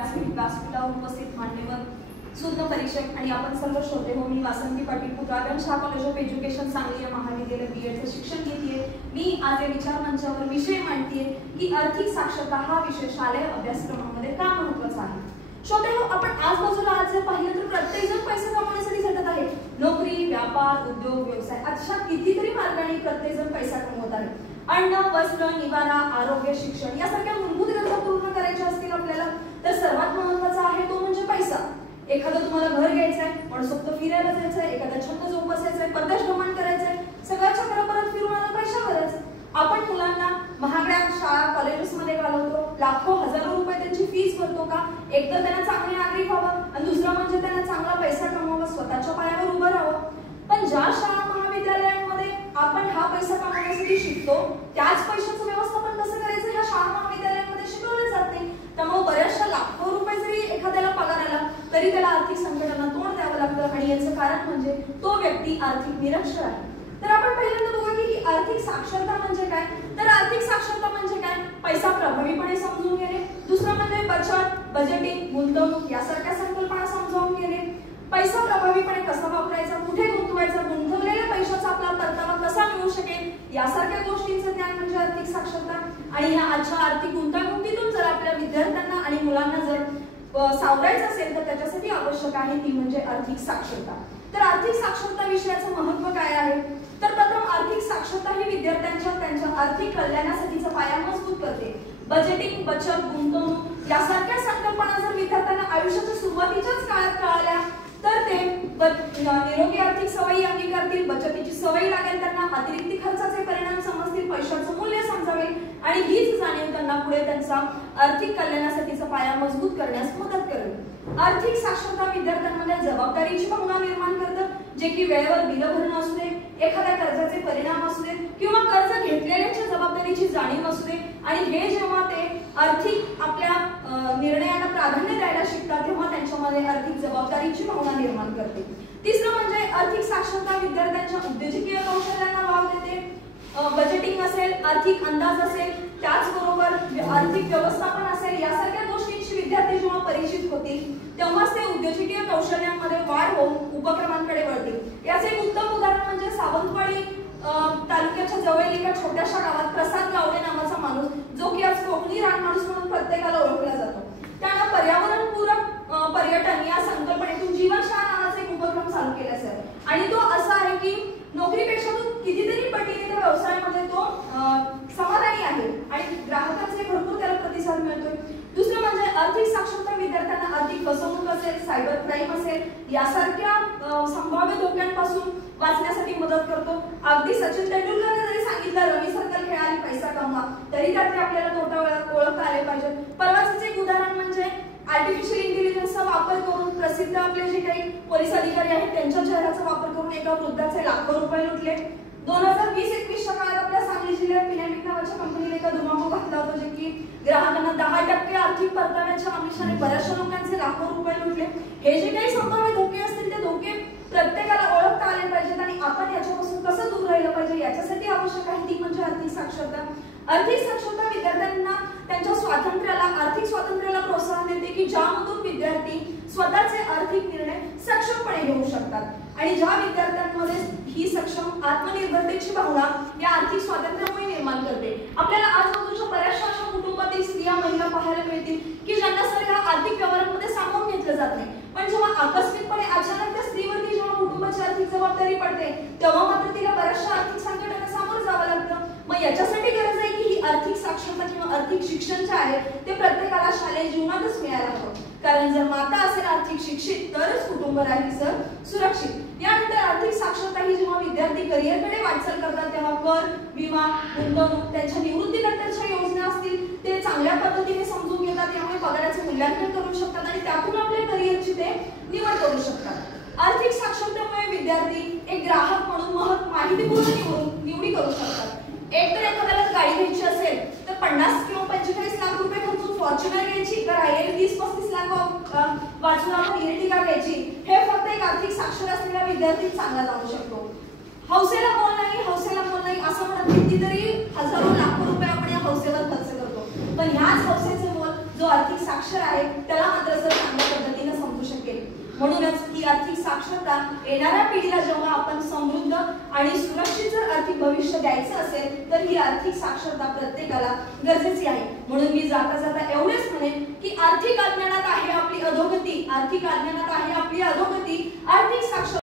व्यासपीठावर उपस्थित मान्यवर सुज्ञ परीक्षक आणि आपण सर्व श्रोते हो, मी Vasanti Patil Putlaben Shah college of education Sangli या महाविद्यालय बीएडचं शिक्षण घेतेय। मी आज या विचार मंचावर विषय मांडतेय की आर्थिक साक्षरता हा विषय शालेय अभ्यासक्रमामध्ये का महत्त्वाचा आहे। श्रोते हो, आपण आजबाजूला आज जर पाहिलं तर प्रत्येक जण पैसे कमवण्यासाठी झटत आहे। नोकरी, व्यापार, उद्योग, व्यवसाय अशा कितीतरी मार्गाने प्रत्येक जण पैसा कमवत आहे। अन्न, वस्त्र, निवारा, आरोग्य, शिक्षण यासारख्या मूलभूत गरजा पूर्ण करायच्या असतील आपल्याला तर सर्वात महत्त्वाचा आहे तो म्हणजे पैसा। एखादं तुम्हाला घर घ्यायचं आहे, मनसोक्त फिरायला जायचं आहे, एखादा छंद जोपासायचा आहे, परदेश भ्रमण करायचं आहे, सगळ्या चक्र परत फिरून आला पैशावरच। आपण मुलांना महागड्या शाळा कॉलेजेसमध्ये घालवतो, लाखो हजारो रुपये त्यांची फीस भरतो का? एक तर त्यांना चांगले नागरिक व्हावं आणि दुसरा म्हणजे त्यांना चांगला पैसा कमवावा, स्वतःच्या पायावर उभं राहावं। पण ज्या शाळा महाविद्यालयांमध्ये आपण हा पैसा कमवण्यासाठी शिकतो त्याच पैशाचं व्यवस्थापन कसं करायचं ह्या शाळा महाविद्यालयांमध्ये शिकवलं जात नाही। त्यामुळे बऱ्याचशा लाखो रुपये जरी एखाद्याला पगार आला तरी त्याला आर्थिक संकटांना तोंड द्यावं लागतं आणि याचं कारण म्हणजे तो व्यक्ती आर्थिक निरक्षर आहे। तर आपण पहिल्यांदा बघूया की आर्थिक साक्षरता म्हणजे काय। तर आर्थिक साक्षरता म्हणजे काय? पैसा प्रभावीपणे समजून घेणे, दुसरं म्हणजे बचत, बजेटिंग, गुंतवणूक यासारख्या संकल्पना समजावून घेणे, पैसा प्रभावीपणे कसा वापरायचा, कुठे गुंतवायचा, गुंतवलेल्या पैशाचा आपला परतावा कसा मिळू शकेल यासारख्या गोष्टींचं ज्ञान म्हणजे आर्थिक साक्षरता। आणि ह्या आजच्या आर्थिक गुंतागुंतीतून जर आपल्या विद्यार्थ्यांना आणि मुलांना जर सावरायचं असेल तर त्याच्यासाठी आवश्यक आहे ती म्हणजे आर्थिक साक्षरता। तर आर्थिक साक्षरता विषयाचं महत्त्व काय आहे? तर प्रथम आर्थिक साक्षरता ही विद्यार्थ्यांच्या त्यांच्या आर्थिक कल्याणासाठीचा पाया मजबूत करते। बजेटिंग, बचत, गुंतवणूक यासारख्या संकल्पना जर विद्यार्थ्यांना आयुष्याच्या सुरुवातीच्याच काळात कळाल्या तर ते निरोगी आर्थिक सवयी अंगीकारतील, बचतीची सवय लागेल त्यांना, अतिरिक्त खर्चाचे परिणाम समजतील, पैशाचं मूल्य समजावेल आणि हीच जाणीव त्यांना पुढे त्यांचा आर्थिक कल्याणासाठीचा पाया मजबूत करण्यास मदत करेल। आर्थिक साक्षरता विद्यार्थ्यांमध्ये जबाबदारीची भावना निर्माण करतं, जे की वेळेवर बिल भरणं असू दे, एखाद्या कर्जाचे परिणाम असू दे किंवा कर्ज घेतलेल्याच्या जबाबदारीची जाणीव असू दे। आणि हे जेव्हा ते आर्थिक आपल्या निर्णयांना प्राधान्य द्यायला शिकतात तेव्हा त्यांच्यामध्ये आर्थिक जबाबदारीची भावना निर्माण करते। तिसरं म्हणजे आर्थिक साक्षरता विद्यार्थ्यांच्या उद्योजकीय कौशल्यांना वाव देते। बजेटिंग असेल, आर्थिक अंदाज असेल, त्याचबरोबर आर्थिक व्यवस्थापन असेल यासारख्या गोष्टींशी विद्यार्थी जेव्हा परिचित होतील तेव्हाच ते उद्योजकीय कौशल्यांमध्ये वाढ होऊन उपक्रमांकडे वळतील। याचे एक उत्तम उदाहरण म्हणजे सावंतवाडी तालुक्याच्या जवळ एका छोट्याशा गावात प्रसाद गावडे नावाचा माणूस, जो की आज कोकणी रानमाणूस म्हणून प्रत्येकाला ओळखला जातो, त्यानं पर्यावरणपूरक पर्यटन या संकल्पनेतून जीवनशाळा नावाचा एक उपक्रम चालू केला असेल आणि तो असा आहे की नोकरीपेक्षा तो कितीतरी पटीने त्या व्यवसायामध्ये तो समाधानी आहे आणि ग्राहकांचे भरपूर त्याला प्रतिसाद मिळतोय। दुसरं म्हणजे आर्थिक साक्षरता विद्यार्थ्यांना आर्थिक फसवणूक असेल, सायबर क्राईम असेल यासारख्या संभाव्य धोक्यांपासून वाचण्यासाठी मदत करतो। अगदी सचिन तेंडुलकरने जरी सांगितलं रमी सर्कल खेळा आणि पैसा कमवा तरी त्यातले आपल्याला तोटा ओळखता आले पाहिजे। परवाच एक उदाहरण म्हणजे आर्टिफिशियल इंटेलिजन्सचा वापर करून प्रसिद्ध आपले जे काही पोलीस अधिकारी आहेत त्यांच्या चेहऱ्याचा वापर करून एका वृद्धाचे लाखो रुपये लुटले। 2020-21च्या काळात आपल्या सांगली जिल्ह्यात पिनॅमिक नावाच्या कंपनीने एका धुमाकूळ घातला होता, जे की ग्राहकांना 10% आर्थिक परताव्याच्या आमिषाने बऱ्याचशा लोकांचे लाखो रुपये लुटले। हे जे काही संभाव्य धोके असतील ते धोके प्रत्येकाला ओळखता आले पाहिजेत आणि आपण याच्यापासून कसं दूर राहिलं पाहिजे याच्यासाठी आवश्यक आहे ती म्हणजे आर्थिक साक्षरता। आर्थिक साक्षरता विद्यार्थ्यांना त्यांच्या स्वातंत्र्याला, आर्थिक स्वातंत्र्याला प्रोत्साहन देते की ज्यामधून विद्यार्थी स्वतःचे आर्थिक निर्णय सक्षमपणे घेऊ शकतात आणि ज्या विद्यार्थ्यांमध्ये ही सक्षम आत्मनिर्भरतेची भावना या आर्थिक स्वातंत्र्यामुळे निर्माण करते। आपल्याला आजबाजूच्या बऱ्याचशा अशा कुटुंबातील स्त्रिया, महिला पाहायला मिळतील की ज्यांना सर या आर्थिक व्यवहारांमध्ये सामावून घेतलं जात नाही, पण जेव्हा आकस्मिकपणे अचानक त्या स्त्रीवरती जेव्हा कुटुंबाची आर्थिक जबाबदारी पडते तेव्हा मात्र तिला बऱ्याचशा आर्थिक संकटांना सामोरं जावं लागतं। मग याच्यासाठी गरज आहे की ही आर्थिक साक्षरता किंवा आर्थिक शिक्षण जे आहे ते प्रत्येकाला शालेय जीवनातच मिळायला हवं, कारण जर माता असेल आर्थिक शिक्षित तरच कुटुंब राहील सर सुरक्षित। यानंतर आर्थिक साक्षरता ही जेव्हा विद्यार्थी करिअरकडे वाटचाल करतात तेव्हा कर, विमा, गुंतवणूक, त्यांच्या निवृत्तीनंतरच्या योजना असतील ते चांगल्या पद्धतीने समजून घेतात, त्यामुळे पगाराचे मूल्यांकन करू शकतात आणि त्यातून आपल्या करिअरची ते निवड करू शकतात। आर्थिक साक्षरतेमुळे विद्यार्थी एक ग्राहक म्हणून माहितीपूर्ण निवडी करू शकतात। एक तर एखाद्याला गाडी घ्यायची असेल तर 50 किंवा 45 लाख रुपये खर्चून फॉर्च्युनर घ्यायची तर राहिलेले 20-35 लाख वाचून आपण इर्टिगा घ्यायची, हे फक्त एक आर्थिक साक्षर असलेला विद्यार्थी चांगला जाऊ शकतो। हौसेला मोल नाही असं म्हणत कितीतरी हजारो लाखो रुपये आपण या हौसेवर खर्च करतो, पण ह्याच हौसेचे मोल जो आर्थिक साक्षर आहे त्याला मात्र सर चांगल्या पद्धतीने समजू शकेल. म्हणूनच ही आर्थिक साक्षरता येणाऱ्या पिढीला जेव्हा आपण समृद्ध आणि सुरक्षित जर आर्थिक भविष्य द्यायचं असेल तर ही आर्थिक साक्षरता प्रत्येकाला गरजेची आहे. म्हणून मी जाता जाता एवढेच म्हणेन की आर्थिक अज्ञानात आहे आपली अधोगती, आर्थिक अज्ञानात आहे आपली अधोगती, आर्थिक साक्षर